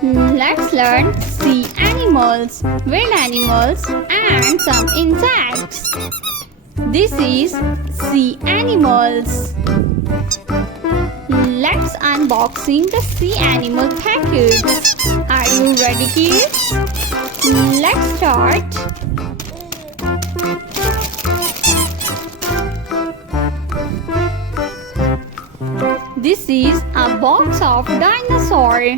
Let's learn sea animals, wild animals and some insects. This is sea animals. Let's unboxing the sea animal package. Are you ready, kids? Let's start. This is a box of dinosaur.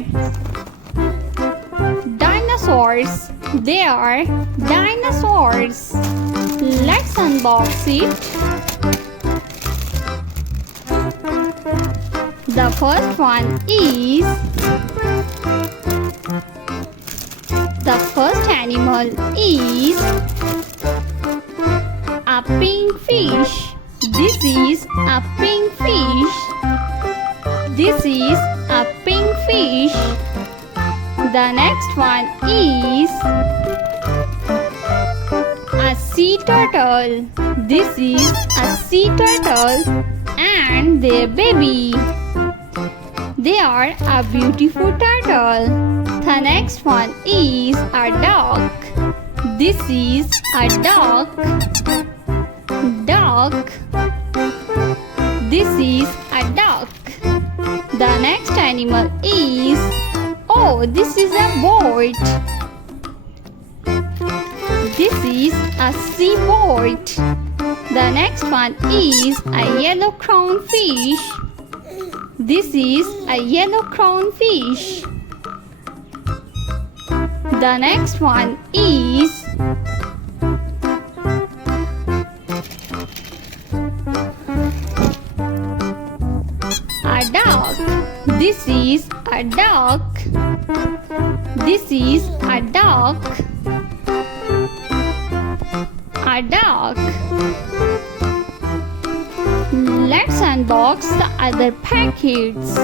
Dinosaurs. They are dinosaurs. Let's unbox it. The first one is the first animal is a pink fish. This is a pink fish. This is a pink fish. The next one is a sea turtle. This is a sea turtle and their baby. They are a beautiful turtle. The next one is a duck. This is a duck. Duck. This is a duck. The next animal is, oh, this is a boat. This is a sea boat. The next one is a yellow crown fish. This is a yellow crown fish. The next one is a duck. This is a duck. This is a duck. A duck. Let's unbox the other packets.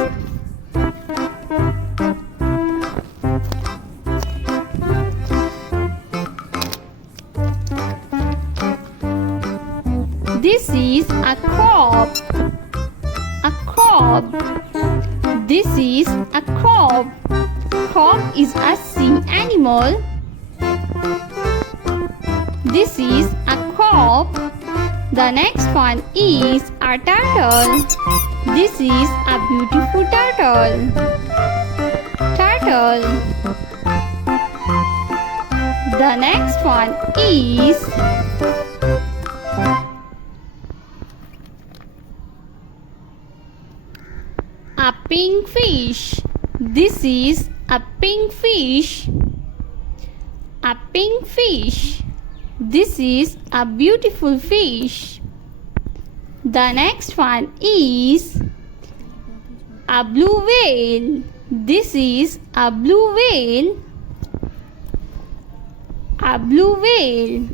This is a crab. A crab. This is a crab. Crab is a sea animal. This is a crab. The next one is a turtle. This is a beautiful turtle. Turtle. The next one is a pink fish. This is a pink fish. A pink fish. This is a beautiful fish. The next one is a blue whale. This is a blue whale. A blue whale.